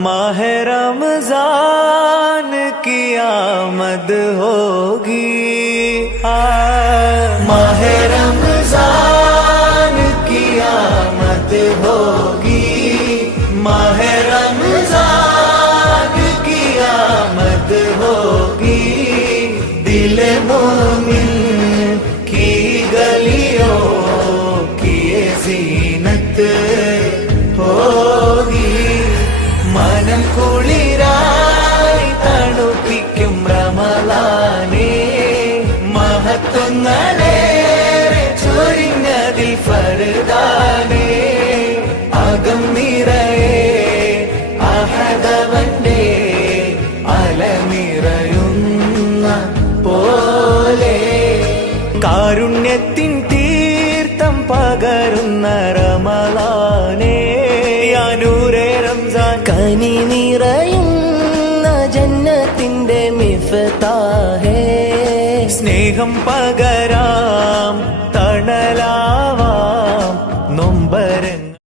माहे रमजान की आमद होगी, माहे रमजान की आमद होगी, माहे रमजान की आमद होगी। दिल मोमिन की गलियों की ज़ीनत होगी। മനം കുളിരായി തണുപ്പിക്കും റമളാനേ, മഹത്വങ്ങളേറെ ചൊരിഞ്ഞതിൽ ഫർദാനേ. അകം നിറയെ അഹദവന്റെ അലനിറയുന്ന പോലെ, കാരുണ്യത്തിൻ തീർത്ഥം പകരുന്ന റമളാനേ, കനി നിറയുന്ന ജന്നത്തിന്റെ മിഫ്താഹേ. സ്നേഹം പകരാം